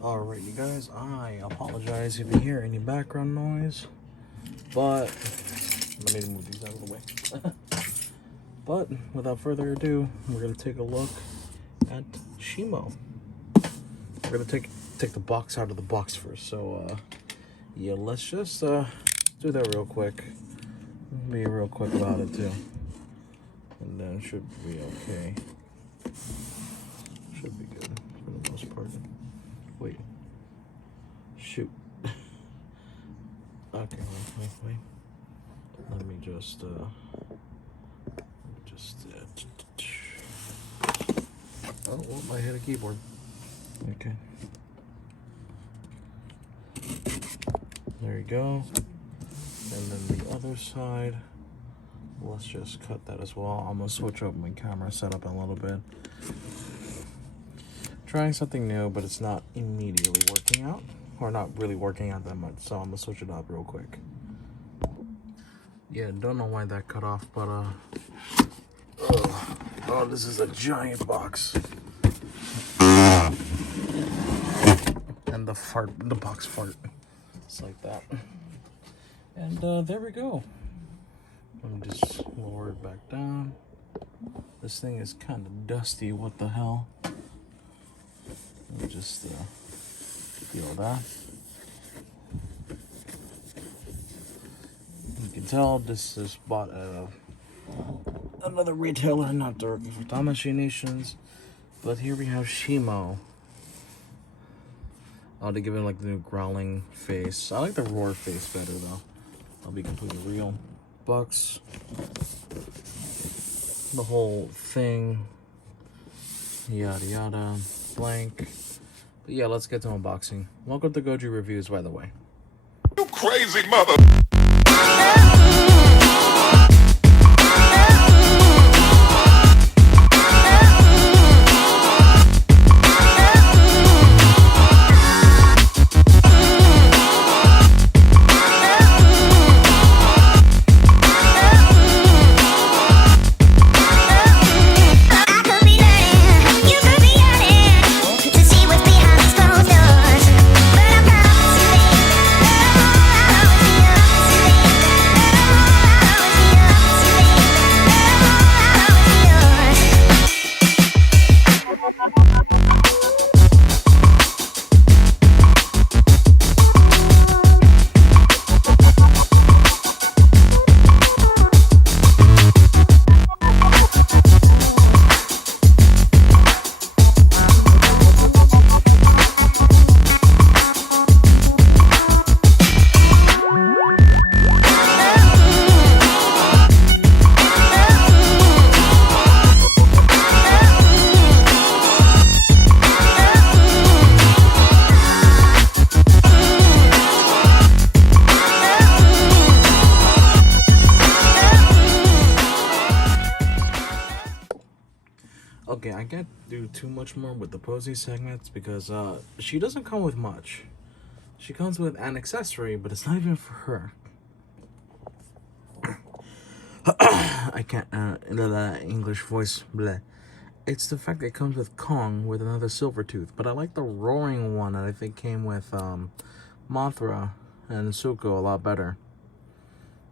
Alright, you guys, I apologize if you hear any background noise, but let me move these out of the way. But without further ado, we're gonna take a look at Shimo. We're gonna take the box out of the box first. So yeah, let's just do that real quick. Be real quick about it too, and then it should be okay. Should be good for the most part. Wait. Shoot. Okay, wait. Let me just oh, well, I hit a keyboard. Okay. There you go. And then the other side, let's just cut that as well. I'm gonna switch up my camera setup a little bit. Trying something new, but it's not immediately working out, or not really working out that much, so I'm gonna switch it up real quick. Yeah, don't know why that cut off, but oh, this is a giant box. And the box fart. It's like that. And there we go. Let me just lower it back down. This thing is kind of dusty, what the hell? Let me just feel that. You can tell this is bought at another retailer, not directly for Tamashii Nations. But here we have Shimo. Oh, they give it like the new growling face. I like the roar face better though. I'll be completely real. Bucks. The whole thing. Yada yada. Blank. But yeah, let's get to unboxing. Welcome to Goji Reviews, by the way. You crazy mother. Okay, I can't do too much more with the posing segments because she doesn't come with much. She comes with an accessory, but it's not even for her. I can't, English voice, bleh. It's the fact that it comes with Kong with another silver tooth, but I like the roaring one that I think came with Mothra and Suko a lot better.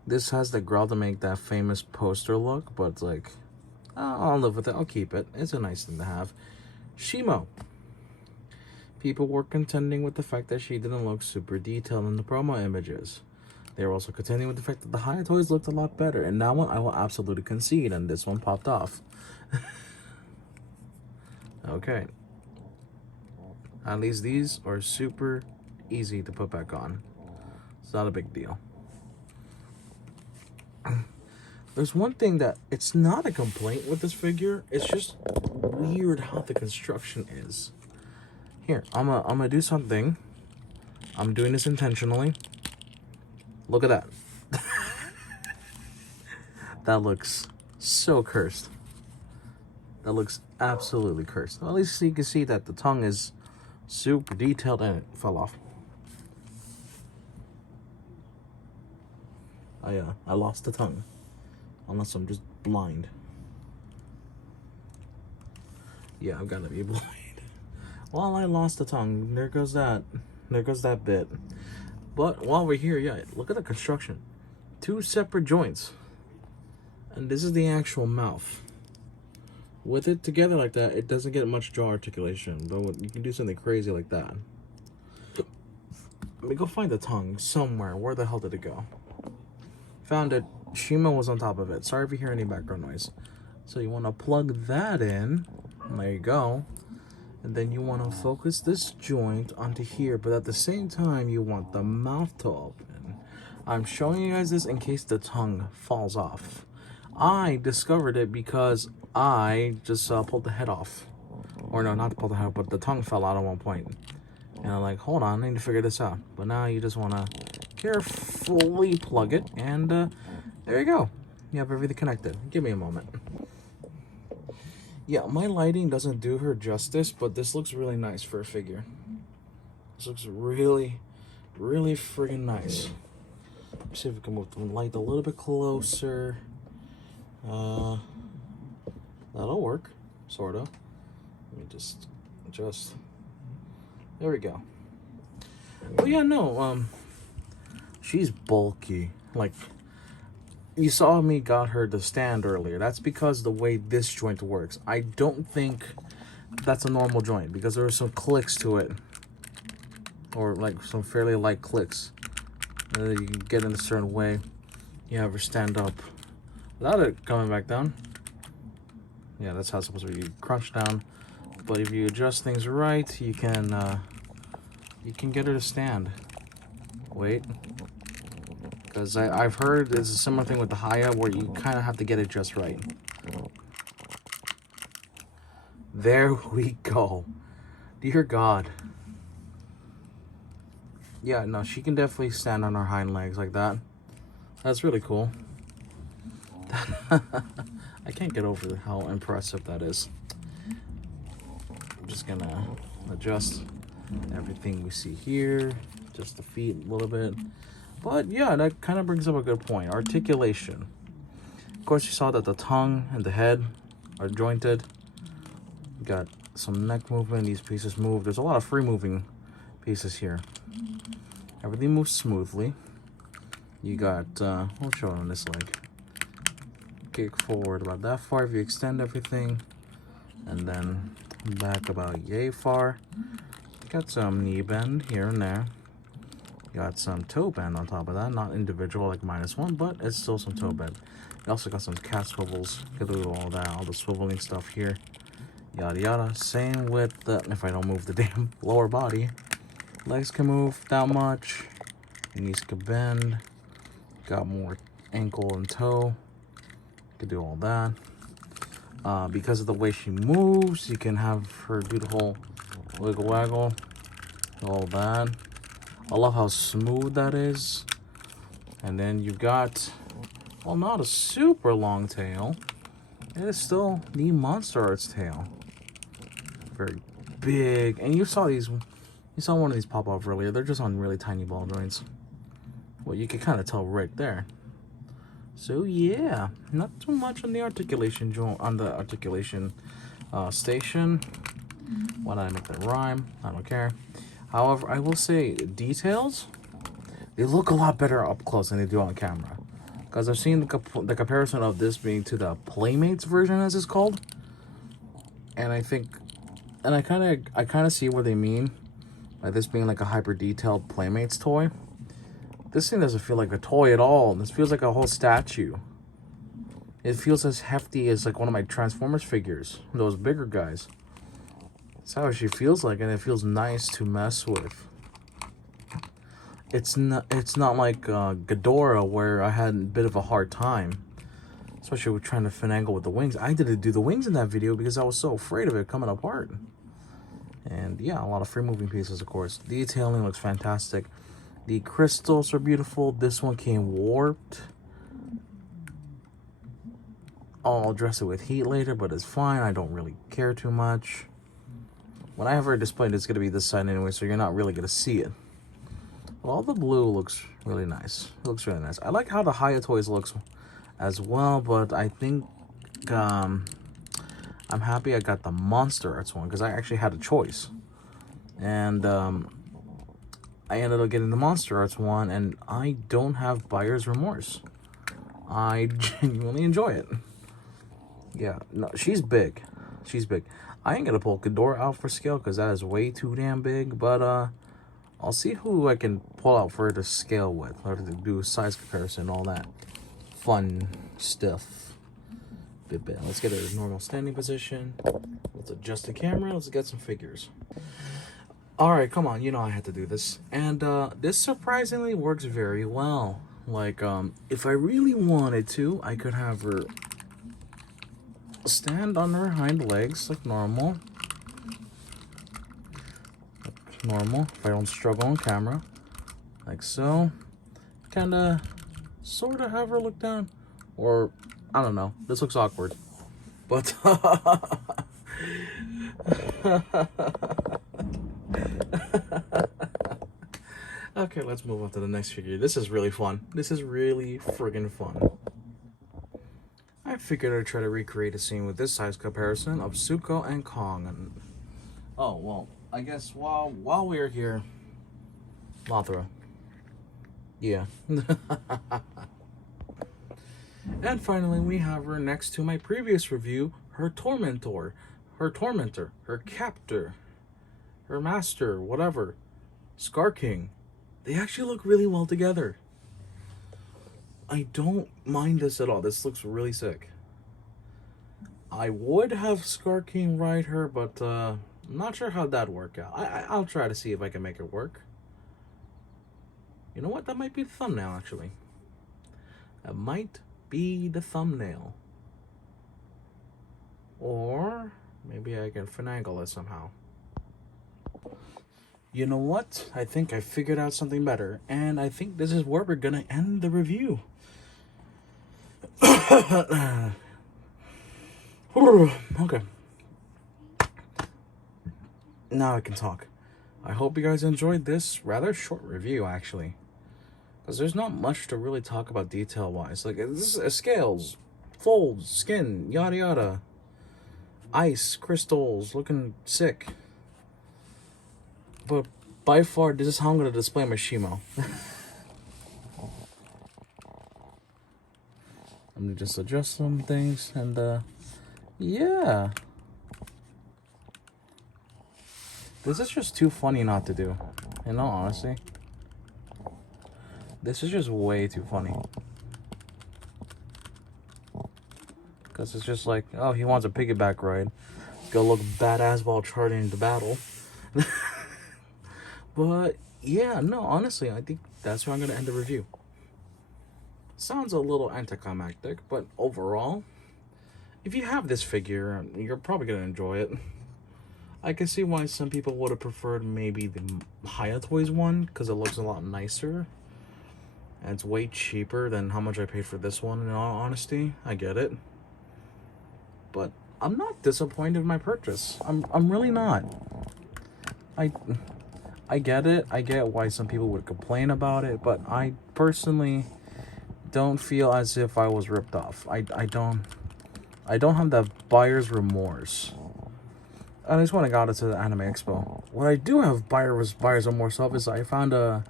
This has the growl to make that famous poster look, but it's like, I'll live with it. I'll keep it. It's a nice thing to have. Shimo. People were contending with the fact that she didn't look super detailed in the promo images. They were also contending with the fact that the Hiya Toys looked a lot better. And that one I will absolutely concede, and this one popped off. Okay. At least these are super easy to put back on. It's not a big deal. There's one thing that it's not a complaint with this figure. It's just weird how the construction is. Here, I'm gonna do something. I'm doing this intentionally. Look at that. That looks so cursed. That looks absolutely cursed. Well, at least you can see that the tongue is super detailed and it fell off. I lost the tongue. Unless I'm just blind. Yeah, I've got to be blind. Well, I lost the tongue. There goes that. There goes that bit. But while we're here, yeah, look at the construction. 2 separate joints. And this is the actual mouth. With it together like that, it doesn't get much jaw articulation. But you can do something crazy like that. Let me go find the tongue somewhere. Where the hell did it go? Found it. Shimo was on top of it. Sorry if you hear any background noise. So you want to plug that in. There you go. And then you want to focus this joint onto here. But at the same time, you want the mouth to open. I'm showing you guys this in case the tongue falls off. I discovered it because I just pulled the head off. Or no, not pulled the head off, but the tongue fell out at one point. And I'm like, hold on, I need to figure this out. But now you just want to carefully plug it. And there you go. You have everything connected. Give me a moment. Yeah, my lighting doesn't do her justice, but this looks really nice for a figure. This looks really, really friggin' nice. Let's see if we can move the light a little bit closer. That'll work, sort of. Let me just adjust. There we go. Oh yeah, no, she's bulky. Like, you saw me got her to stand earlier. That's because the way this joint works. I don't think that's a normal joint because there are some clicks to it. Or like some fairly light clicks. You can get in a certain way. You have her stand up without it coming back down. Yeah, that's how it's supposed to be. You crunch down. But if you adjust things right, you can get her to stand. Wait. Because I've heard there's a similar thing with the Hiya where you kind of have to get it just right. There we go. Dear God. Yeah, no, she can definitely stand on her hind legs like that. That's really cool. I can't get over how impressive that is. I'm just gonna adjust everything we see here. Just the feet a little bit. But yeah, that kind of brings up a good point. Articulation. Of course, you saw that the tongue and the head are jointed. You got some neck movement. These pieces move. There's a lot of free moving pieces here. Everything moves smoothly. You got, we'll show it on this leg. Kick forward about that far if you extend everything. And then back about yay far. You got some knee bend here and there. Got some toe bend on top of that, not individual like -1, but it's still some toe bend. You also got some cat swivels. Get through all that, all the swiveling stuff here. Yada yada. Same with the, if I don't move the damn lower body. Legs can move that much. Knees can bend. Got more ankle and toe. Could do all that. Because of the way she moves, you can have her do the whole wiggle waggle. All that. I love how smooth that is. And then you've got, well, not a super long tail. It is still the MonsterArts tail. Very big. And you saw these, you saw one of these pop off earlier. They're just on really tiny ball joints. Well, you can kind of tell right there. So yeah, not too much on the articulation joint, on the articulation station. Why not make that rhyme? I don't care. However, I will say details, they look a lot better up close than they do on camera. Because I've seen the comparison of this being to the Playmates version, as it's called. And I think, and I kind of see what they mean by this being like a hyper detailed Playmates toy. This thing doesn't feel like a toy at all. This feels like a whole statue. It feels as hefty as like one of my Transformers figures, those bigger guys. That's how she feels like, and it feels nice to mess with. It's not like Ghidorah, where I had a bit of a hard time, especially with trying to finagle with the wings. I didn't do the wings in that video because I was so afraid of it coming apart. And yeah, a lot of free moving pieces, of course. Detailing looks fantastic. The crystals are beautiful. This one came warped. I'll address it with heat later, but it's fine. I don't really care too much. When I have her displayed, it's going to be this side anyway, so you're not really going to see it. Well, the blue looks really nice. It looks really nice. I like how the Hiya Toys looks as well, but I think I'm happy I got the MonsterArts one because I actually had a choice. And I ended up getting the MonsterArts one, and I don't have buyer's remorse. I genuinely enjoy it. Yeah, no, she's big. She's big. I ain't gonna pull Ghidorah out for scale because that is way too damn big. But I'll see who I can pull out for her to scale with, or to do size comparison, all that fun stuff. Let's get a normal standing position. Let's adjust the camera. Let's get some figures. Alright, come on, you know I had to do this. And this surprisingly works very well. Like, if I really wanted to, I could have her stand on her hind legs like normal. Normal, if I don't struggle on camera. Like so. Kinda, sorta have her look down. Or, I don't know, this looks awkward. But, okay, let's move on to the next figure. This is really fun. This is really friggin' fun. I figured I'd try to recreate a scene with this size comparison of Zuko and Kong. And oh, well, I guess while we're here, Mothra. Yeah. And finally, we have her next to my previous review, her tormentor, her captor, her master, whatever, Scar King. They actually look really well together. I don't mind this at all. This looks really sick. I would have Scar King ride her, but I'm not sure how that'd work out. I'll try to see if I can make it work. You know what? That might be the thumbnail, actually. That might be the thumbnail. Or maybe I can finagle it somehow. You know what? I think I figured out something better, and I think this is where we're gonna end the review. Okay. Now I can talk. I hope you guys enjoyed this rather short review, actually. Because there's not much to really talk about detail-wise. Like, this is scales, folds, skin, yada yada. Ice, crystals, looking sick. But by far, this is how I'm going to display my Shimo. I'm going to just adjust some things, and yeah. This is just too funny not to do. In all honesty. This is just way too funny. Because it's just like, oh, he wants a piggyback ride. Go look badass while charging the battle. But, yeah, no, honestly, I think that's where I'm going to end the review. Sounds a little anticlimactic, but overall, if you have this figure, you're probably going to enjoy it. I can see why some people would have preferred maybe the Hiya Toys one, because it looks a lot nicer. And it's way cheaper than how much I paid for this one, in all honesty. I get it. But I'm not disappointed in my purchase. I'm really not. I get it. I get why some people would complain about it, but I personally don't feel as if I was ripped off. I don't have that buyer's remorse. I just want to go to the Anime Expo. What I do have buyer's remorse of is I found a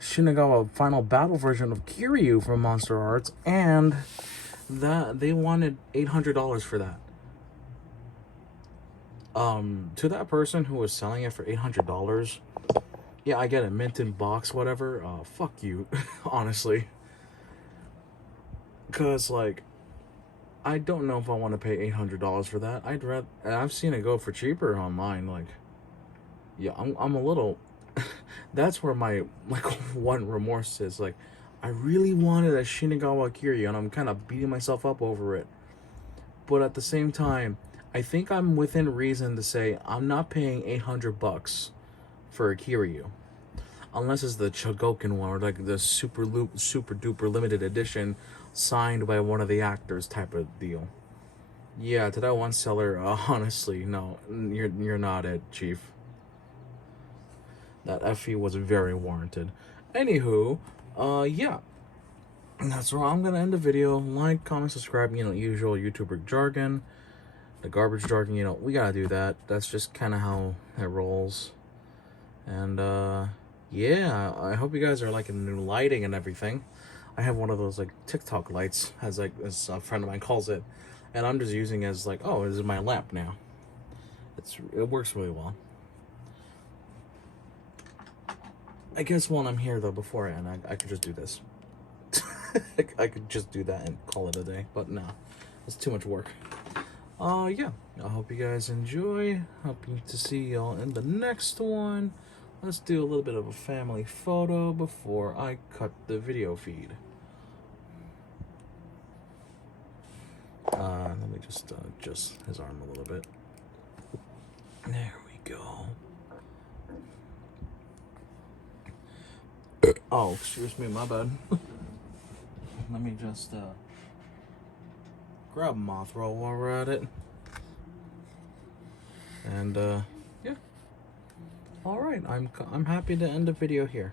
Shinagawa Final Battle version of Kiryu from MonsterArts, and that they wanted $800 for that. To that person who was selling it for $800, yeah, I get it, mint in box, whatever. Fuck you, honestly. Cause like, I don't know if I want to pay $800 for that. I've seen it go for cheaper online. Like, yeah, I'm a little. That's where my one remorse is. Like, I really wanted a Shinagawa Kiryu, and I'm kind of beating myself up over it. But at the same time, I think I'm within reason to say I'm not paying $800 for a Kiryu, unless it's the Chogokin one or like the super duper limited edition signed by one of the actors type of deal. Yeah, to that one seller, honestly, no, you're not it, Chief. That FE was very warranted. Anywho, yeah. That's where I'm gonna end the video. Like, comment, subscribe, usual YouTuber jargon. The garbage jargon, we gotta do that. That's just kind of how it rolls. And yeah, I hope you guys are liking the new lighting and everything. I have one of those like TikTok lights, as a friend of mine calls it, and I'm just using it as like, oh, this is my lamp now. It works really well. I guess while I'm here though, before I end, I could just do this. I could just do that and call it a day, but no, it's too much work. Yeah, I hope you guys enjoy. Hoping to see y'all in the next one. Let's do a little bit of a family photo before I cut the video feed. Let me just adjust his arm a little bit. There we go. Oh, excuse me, my bad. Let me just grab Mothra while we're at it. And yeah. All right, I'm happy to end the video here.